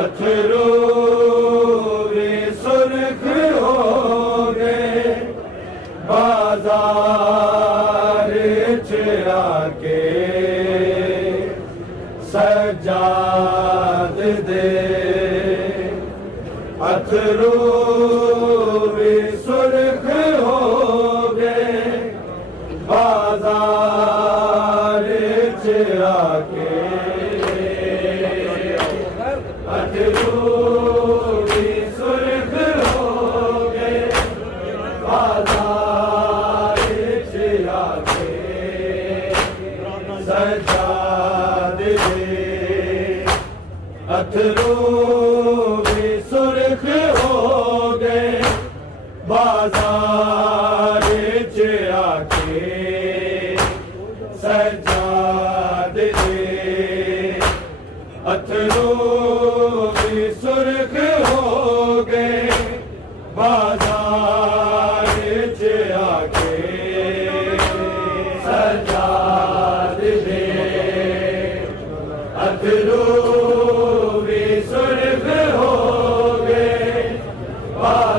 अथरू वे सुर्ख हो गए बाजार च आके सजाद दे अथरू वे सुर्ख हो गए बाजार च आके अथरू भी सुर्ख हो गए बाजार च आके सजाद दे अथरू भी सुर्ख हो गए बाजार च आके सजाद दे अथरू सुर्ख हो गए बाजार च आके सजाद दे अथरू भी सुर्ख हो गए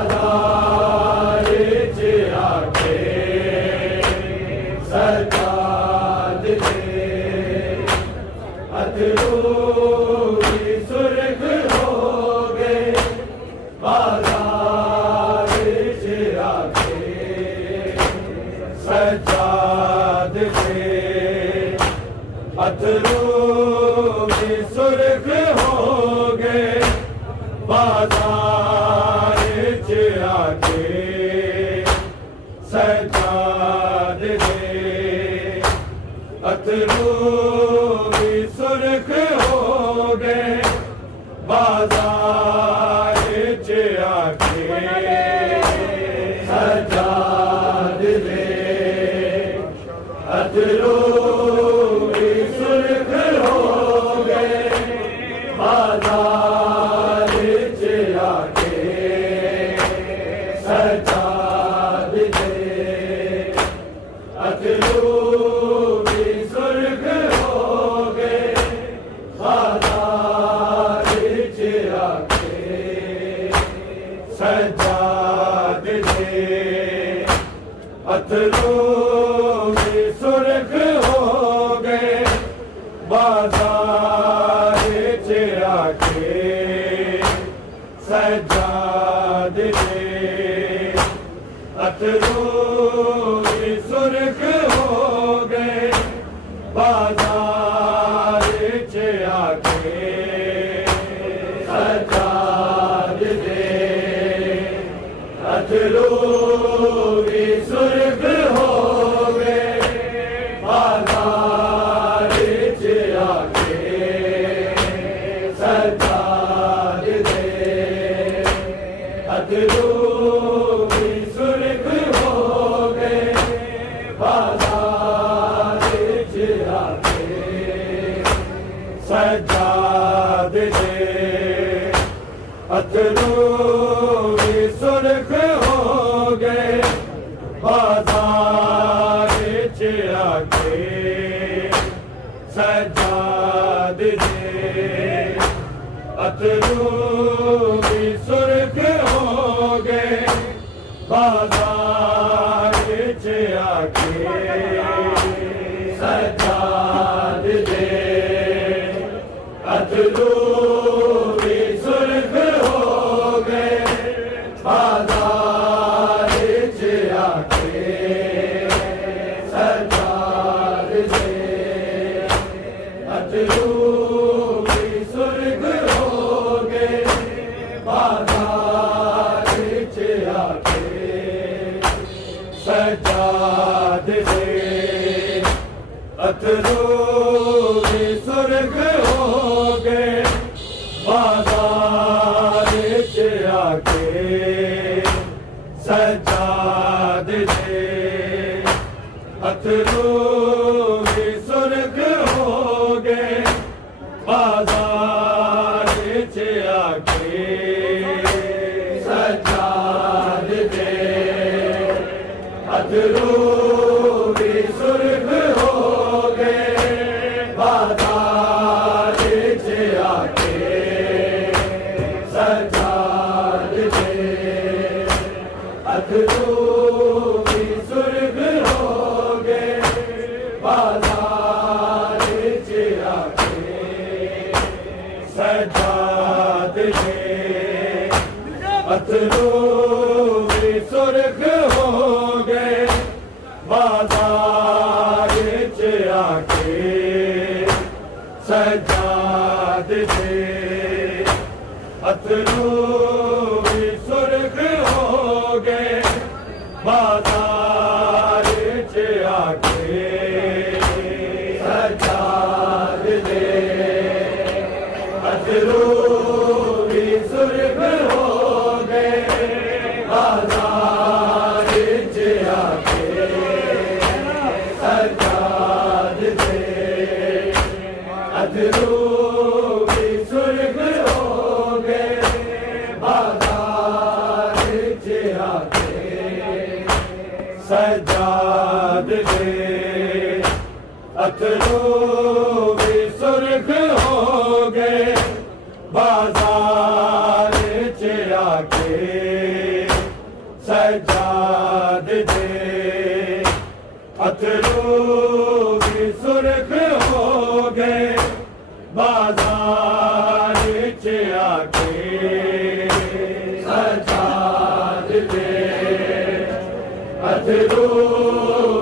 बाजार च आके सजाद दे अथरू सुर्ख हो गए बाजार च आके सजाद दे अथरू भी सुर्ख हो गए बाजार च आके सजाद दे अथरू भी सुर्ख हो गए बाजार च आके सजाद दे अथरू भी सुर्ख हो गए बाजार च आके सजाद दे अथरू भी सुर्ख हो गए बाजार च आके सजाद दे अथरू भी सुर्ख हो गए बाजार च आके सजाद दे अथरू भी सुर्ख हो गए बाजार च आके सजाद दे अथरू भी सुर्ख हो गए बाजार च आके सजाद दे अथरू भी सुर्ख हो गए बाजार च आके सजाद दे अथरू भी सुर्ख हो गए बाजार च आके सजाद दे अथरू भी सुर्ख हो गए बाजार च आके सजाद दे अथरू भी सुर्ख हो गए बाजार च आके सजाद दे अथरू भी सुर्ख हो गए बाजार अथरू भी सुर्ख हो गए बाजार च आके सजाद दे अथरू भी सुर्ख हो गए बाजार च आके सजाद दे अथरू भी सुर्ख हो गए बाजार च आके सजाद दे अथरू भी सुर्ख हो गए बाजार च आके सजाद दे अथरू भी सुर्ख हो गए बाजार च आके सजाद दे अथरू भी सुर्ख हो गए बाजार च आके सजाद दे अथरू भी सुर्ख हो गए बाजार च आके सजाद दे अथरू भी सुर्ख हो गए बाजार च आके सजाद दे अथरू भी सुर्ख हो गए बाजार च आके सजाद दे अथरू भी सुर्ख हो गए बाजार च आके सजाद दे अथरू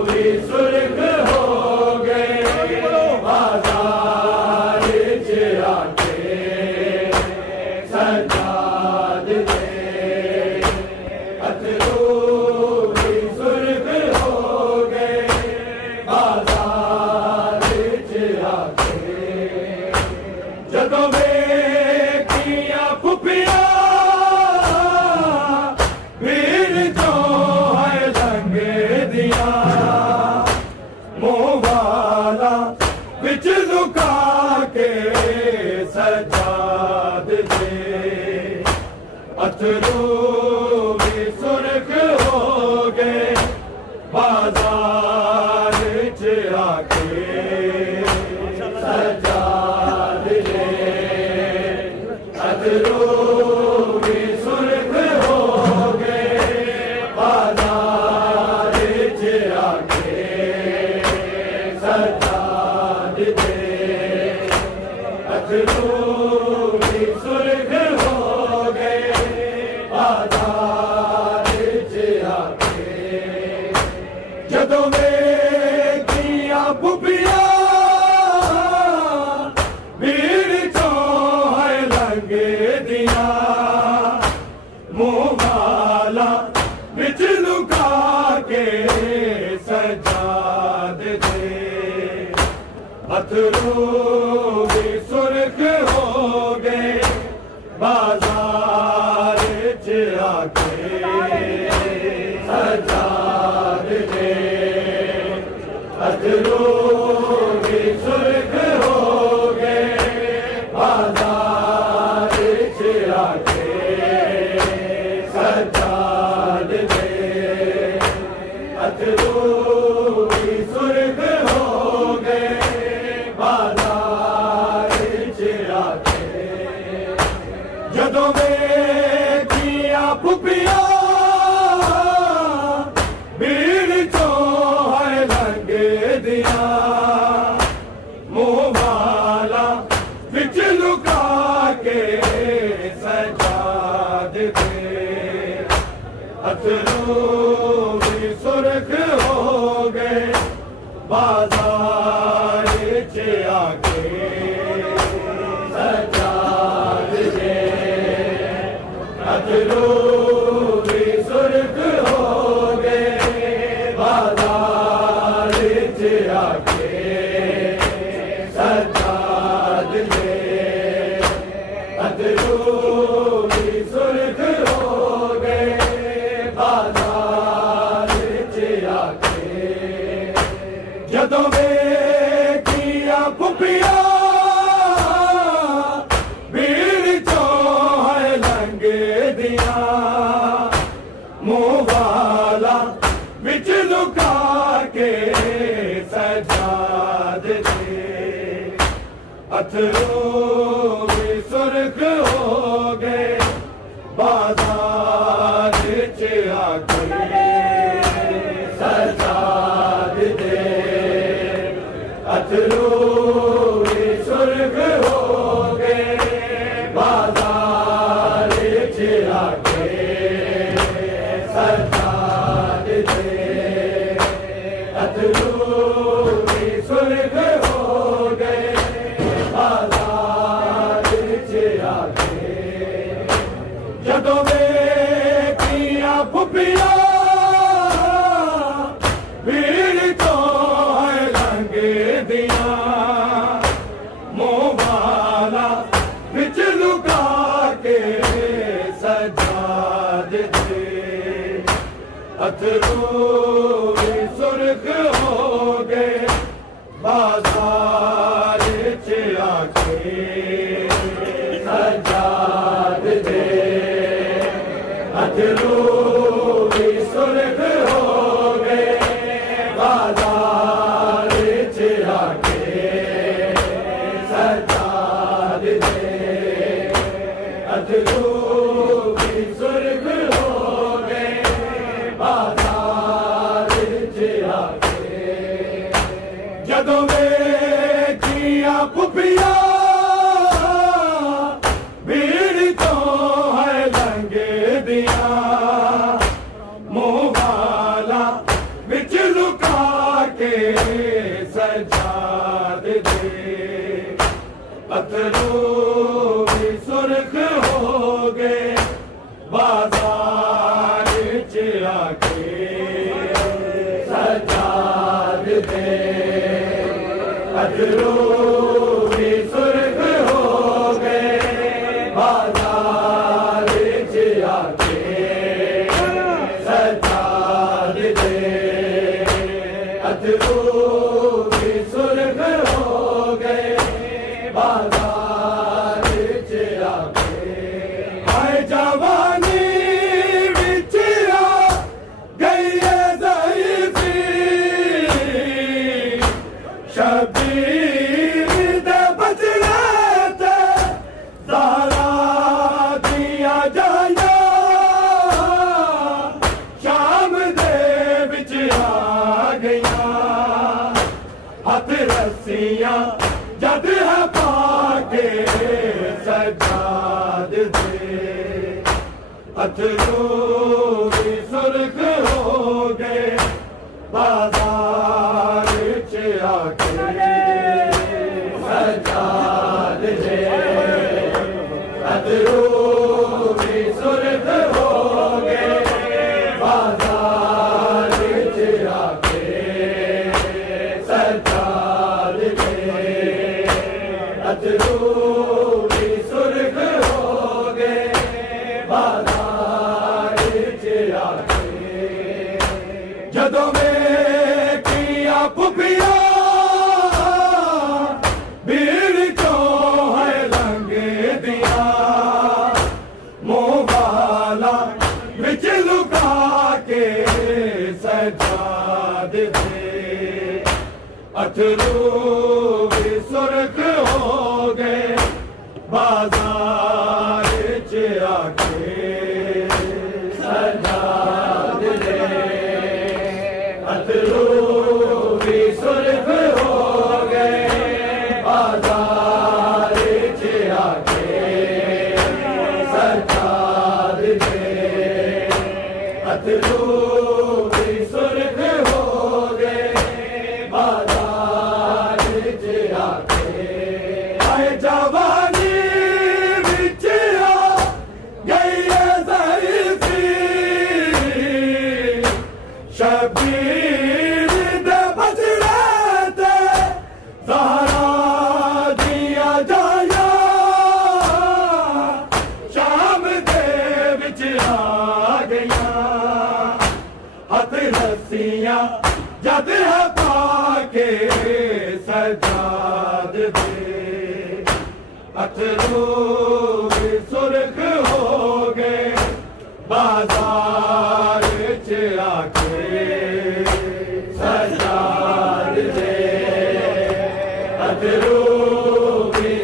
भी सुर्ख हो गए बाजार च आके सजाद दे अथरू भी सुर्ख हो गए बाजार च आके जदों वेखियां फुफियां भीड़ चो है लंघे दियां मुंह वाला बिच लुका के सजाद दे अथरू भी सुर्ख हो गए बाजार च आके सजाद दे अथरू भी सुर्ख हो गए बाजार च आके सजाद दे अथरू भी सुर्ख हो गए बाजार च आके जदों वेखियां फुफियां भीड़ चो है लंघे दियां मुंह वाला बिच लुका के सजाद दे अथरू भी सुर्ख हो गए बाजार च आके सजाद दे अथरू भी सुर्ख हो गए बाजार च आके सजाद दे अथरू भी सुर्ख हो गए बाजार च आके जदों वेखियां फुफियां भीड़ चो है लंघे दियां मुंह वाला बिच लुका के सजाद दे अथरू भी सुर्ख हो गए बाजार च आके सजाद दे अथरू भी सुर्ख हो गए बाजार च आके अथरू भी सुर्ख हो गए बाजार च आके सजाद दे अथरू भी सुर्ख हो गए बाजार च आके सजाद दे अथरू भी सुर्ख हो गए बाजार च आके जदों वेखियां फुफियां भीड़ तो है लंघदियां मुंह वाला विच लुका के सजाद दे अथरू भी सुर्ख हो गए बाजार च आके सजाद दे अथरू भी सुर्ख हो गए बाजार च आके सजाद दे अथरू भी सुर्ख हो गए बाजार च आके जदों वेखियां फुफियां भीड़ तो है लंघदियां मुंह वाला विच लुका के सजाद दे अथरू भी सुर्ख हो गए बाजार च आके सजाद दे अथरू भी सुर्ख हो गए बाजार च आके सजाद दे अथरू भी सुर्ख हो गए बाजार च आके आए जवानी विच आ गई है ज़ईफ़ी शबीर दे बचड़े ते ज़हरा दिया जाया शाम दे विच आ गया हथ रस्सियां जद है पाके सजाद दे अथरू भी सुर्ख हो गए बाजार च आके सजाद दे अथरू भी सुर्ख हो गए बाजार च आके सजाद दे अथरू भी सुर्ख हो गए बाजार च आके जदों वेखियां फुफियां भीड़ तो है लंघदियां मुंह वाला विच लुका के सजाद दे अथरू भी सुर्ख हो गए बाजार च आके सजाद दे अथरू भी सुर्ख हो गए बाजार च आके सजाद दे अथरू भी सुर्ख हो गए बाजार च आके आए जवानी विच आ गई है ज़ईफ़ी शबीर दे बचड़े ते ज़हरा दिया जाया शाम दे विच आ गया हथ रस्सियां जद है पाके सजाद दे अथरू भी सुर्ख हो गए बाजार च आके सजाद दे अथरू भी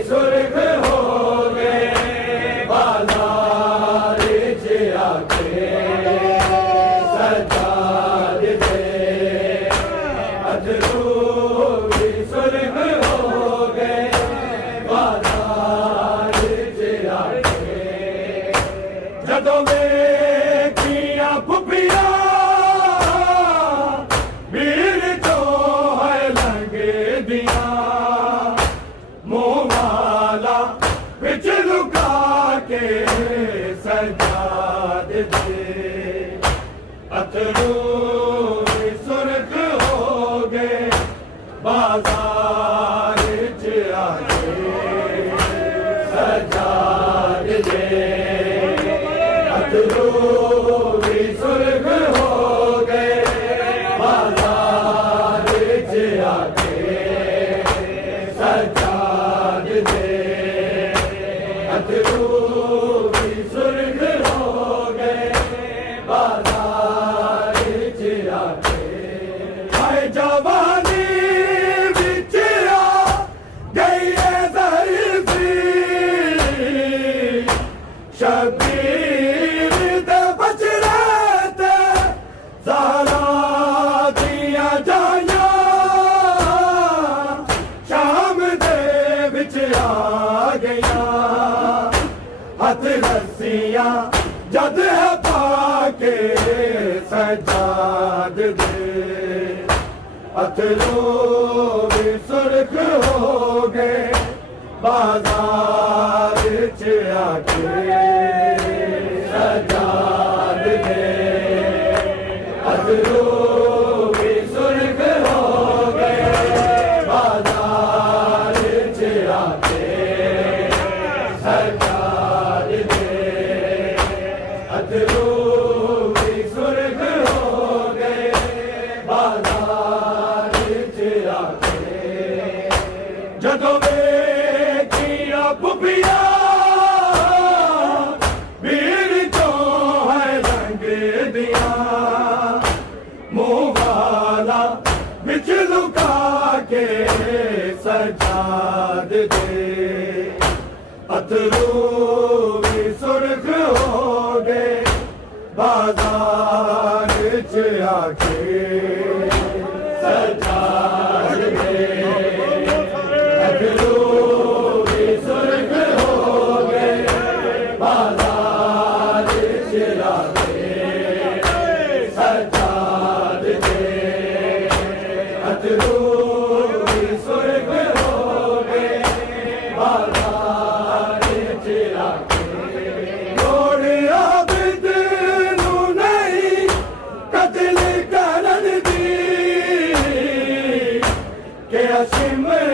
गया हथ रस्सियां जद है पाके सजाद दे अथरू भी सुर्ख हो गए बाजार च आके सजाद दे अथरू भी सुर्ख हो गए बाजार च आके सजाद दे अथरू भी सुर्ख हो गए बाजार च आके जदों वेखिया पुपिया भीड़ चो है रंग दिया मुंह वाला बिच लुका के सजाद दे अथरू भी सुर्ख हो गए बाजार च आके सजाद दे अथरू भी सुर्ख हो गए बाजार च आके सजाद दे अथरू भी सुर्ख हो गए बाजार च आके लोड़िया बिद नू नहीं कतल करन दी के अशिमर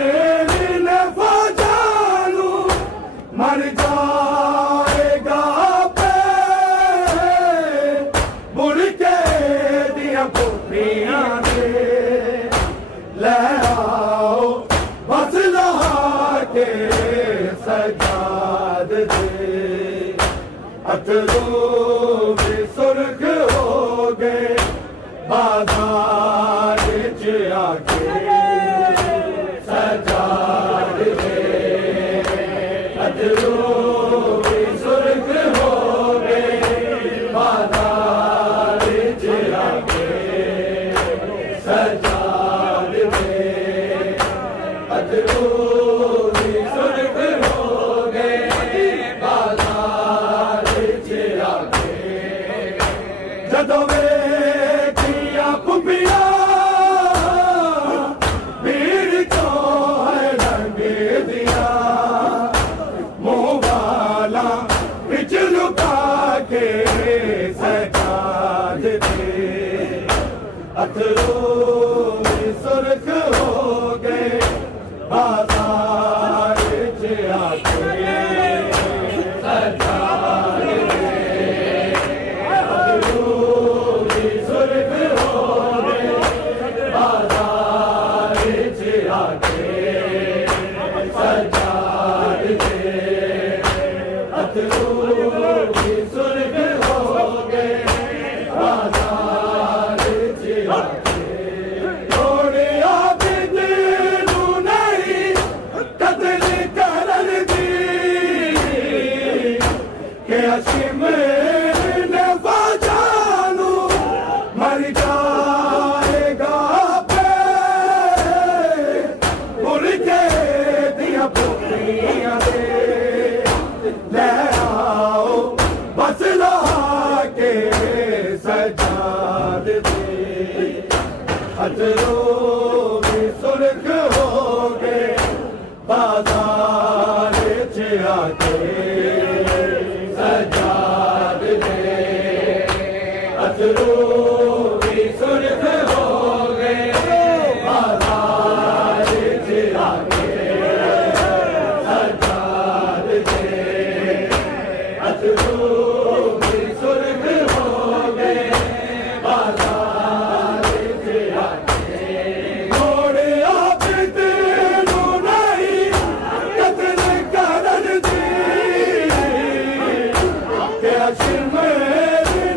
ने फौजानू मर जाएगा पे बुड़ के दिया पुपियां दे ले आओ बस लहा के सजाद दे अथरू भी सुर्ख हो गए बाजार च आके सजाद दे अथरू भी सुर्ख हो गए बाजार च आके सजाद दे अथरू भी सुर्ख हो गए बाजार च आके जदों वेखिया पुपिया भीड़ चो है रंग दिया मुंह वाला बिच लुका के सजाद दे अथरू भी सुर्ख हो गए बाजार च आके सजाद दे अथरू भी सुर्ख हो गए बाजार च आके सजाद दे अथरू भी सुर्ख हो गए बाजार च आके लोड़िया बिद नू नहीं कतल करन दी के अशिमर ने फौजानू मर जाएगा पे बुड़ के दिया पुपियां दे ले आओ बस लहा के सजाद दे अथरू भी सुर्ख हो गए बाजार च आके सजाद दे अथरू भी सुर्ख हो गए बाजार च आके सजाद दे अथरू भी सुर्ख हो गए बाजार च आके लोड़िया बिद नू नहीं कतल करन दी के अशिमर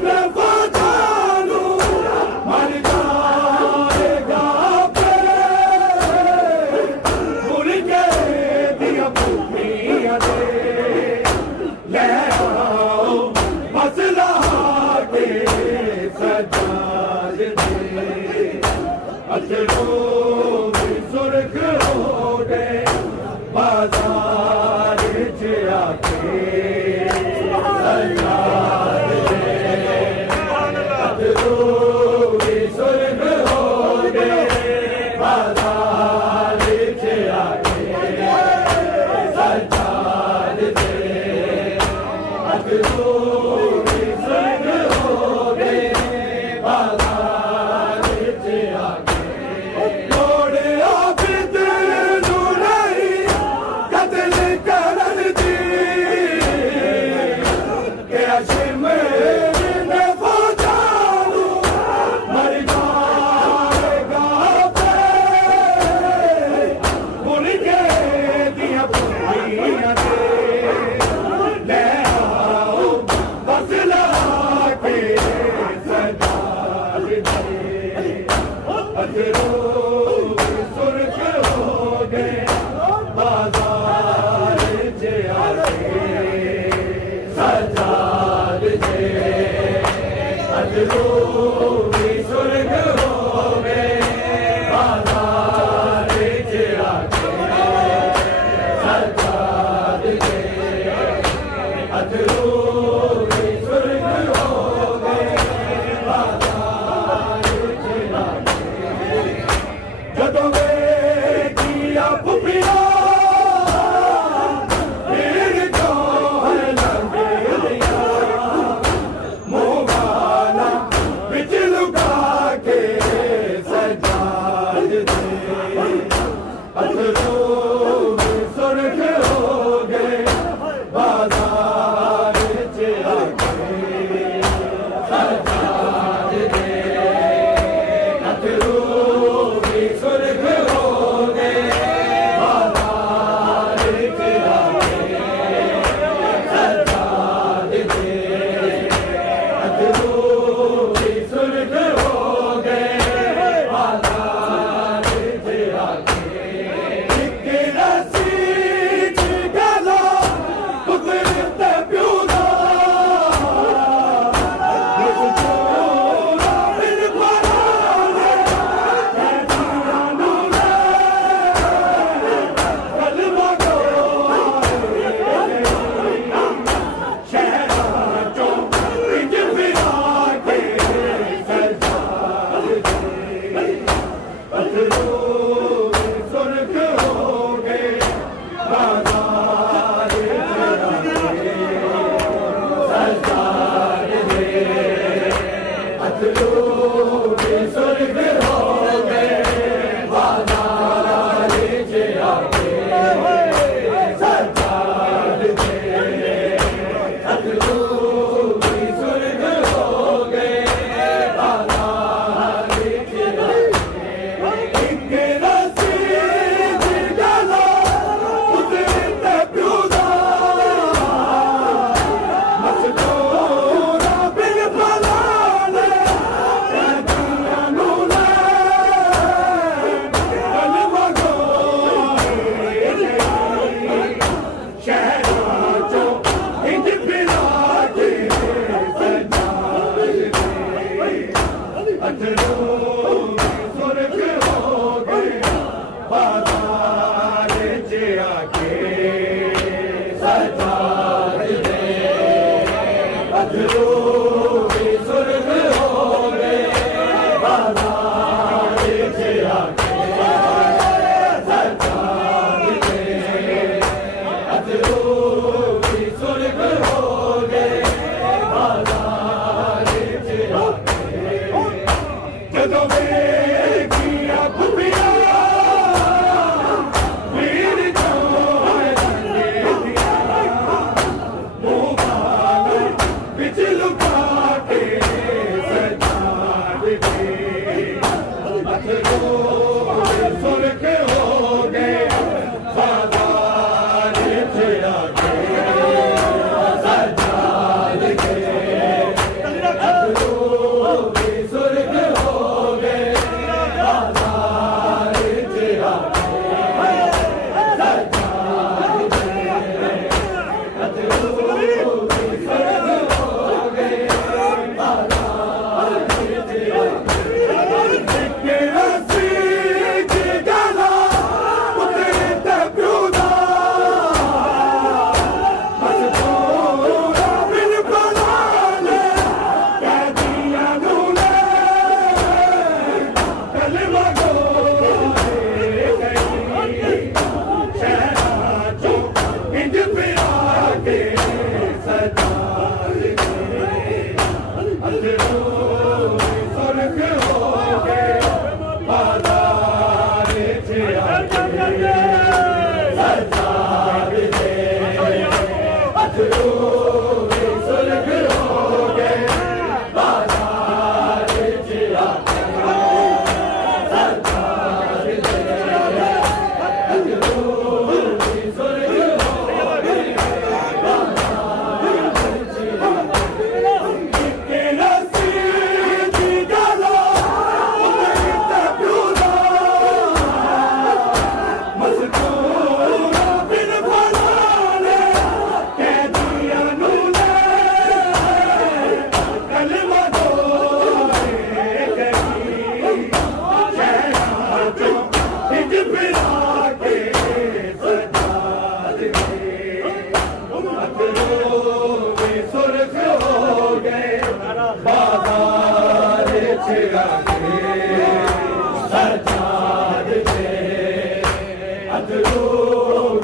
ने फौजानू मर जाएगा पे बुड़ के दिया पुपियां दे ले आओ बस लहा के सजाद दे अथरू भी सुर्ख हो गए बाजार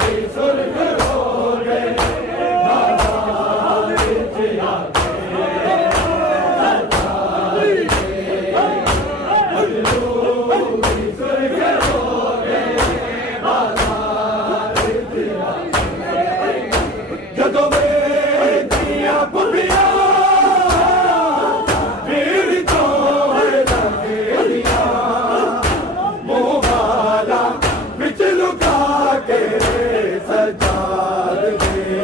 भी सुर्ख हो गए बाजार विच आके बदलू भी सुर्ख हो गए बाजार विच आके जदों वेखियां बुढ़ियां भीड़ चों लगदियां मुंह वाला विच लुका के सजाद दे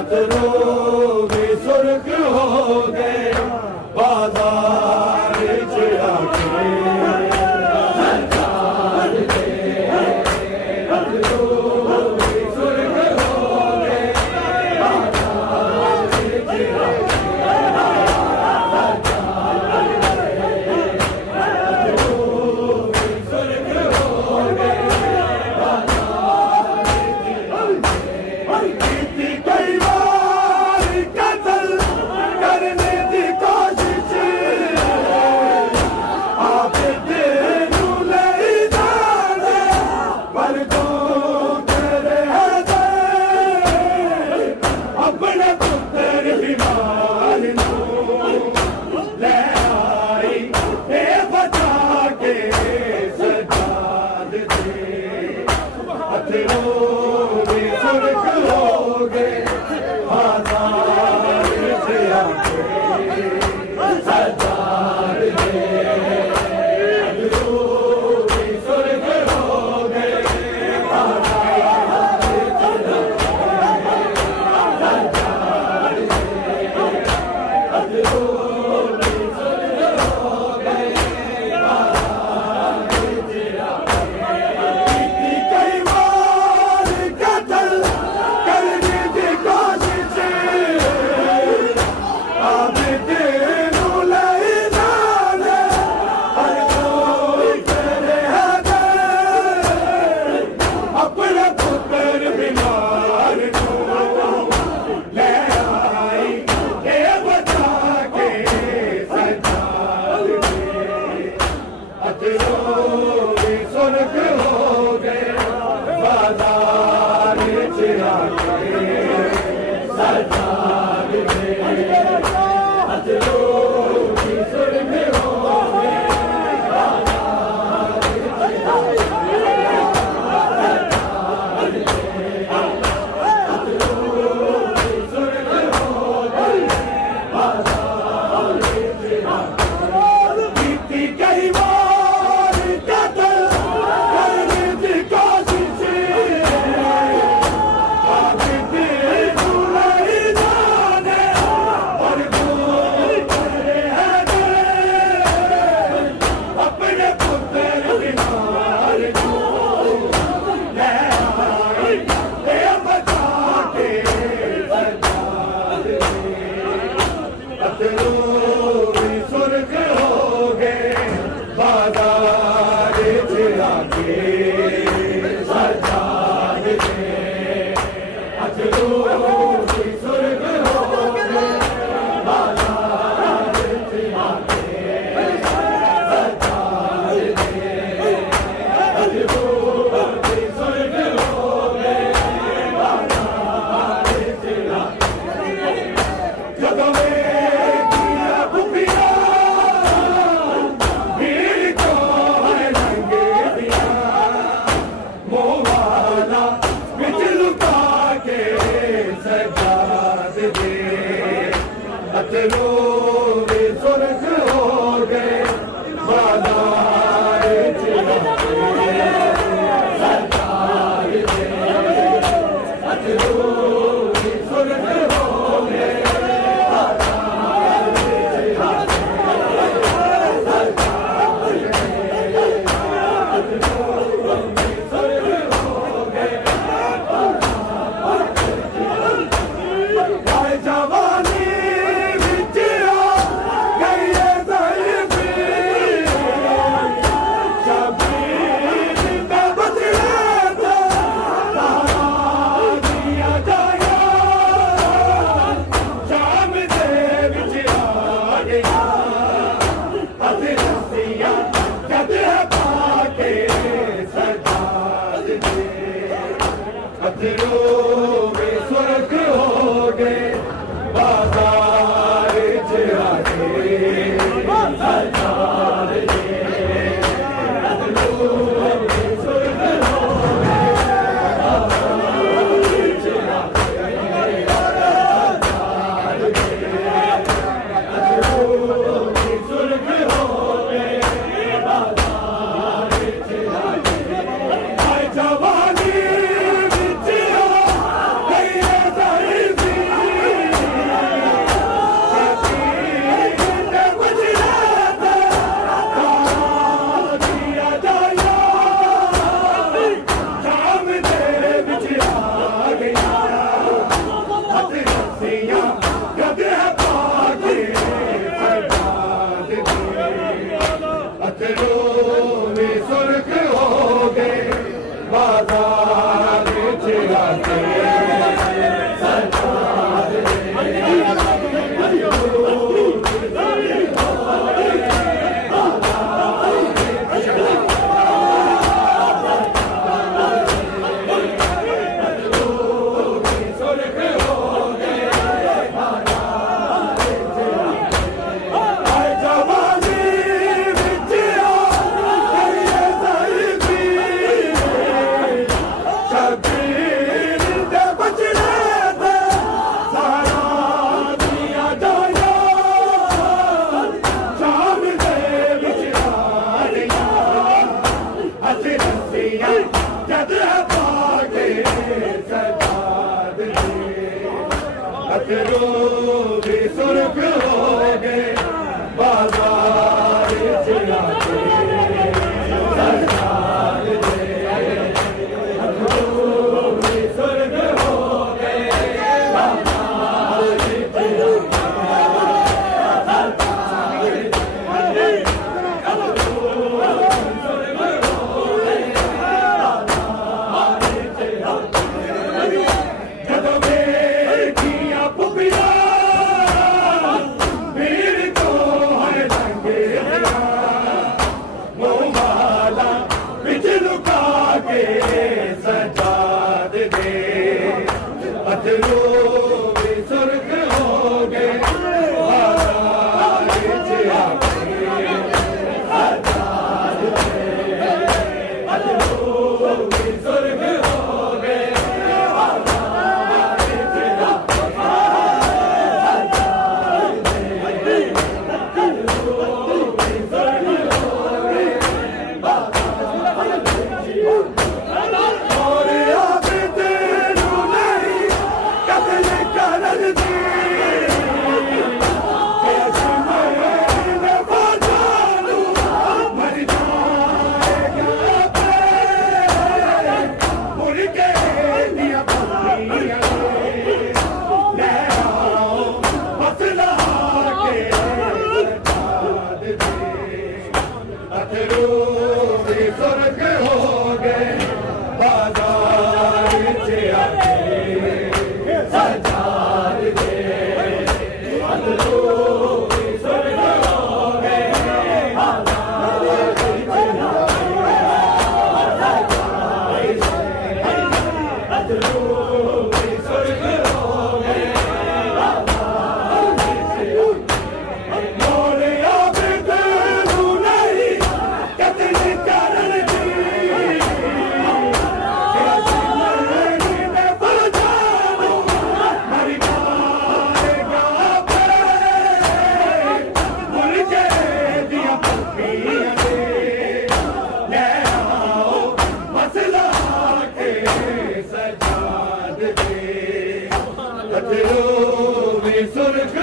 अतरों भी सुर्ख हो गए बाजार विच आके सजाद दे अतरों भी सुर्ख हो गए बाजार विच आके अथरू में सुर्ख हो गए बाजार च आके सरकार दे अथरू में सुर्ख हो गए बाजार च आके सरकार दे अथरू में सुर्ख हो गए बाजार च आके हाय जवानी सुर्ख हो गए बाजार च आके सरकार अथरू भी सुर्ख हो गए बाजार च आके सरकार दे अथरू भी सुर्ख हो गए बाजार च आके सरकार दे अथरू सुर्ख हो गए बाजार च आके जदों देखिया पुपिया वीर को है रंगे मोहमाला बिच लुका के सजाद दे अथरू भी सुर्ख हो गए बाजार च आके सजाद दे अथरू भी सुर्ख हो गए बाजार च और अब तेरू नहीं कतल करन दी कैसे मैं बाजारू मर जाएगा मुड़ के दिया पत्नियां ले आओ मसला के सजाद दे अथरू भी सुर्ख हो गए बाजार च आके सजाद दे अथरू भी सुर्ख हो गए बाजार च आके अथरू भी सुर्ख हो गए बाजार च मोरे अब तेरू नहीं कतल करन दी कैसे मैं बाजारू मर जाएगा मुड़ के दिया पत्नियां ले आओ मसला के सजाद दे अथरू भी सुर्ख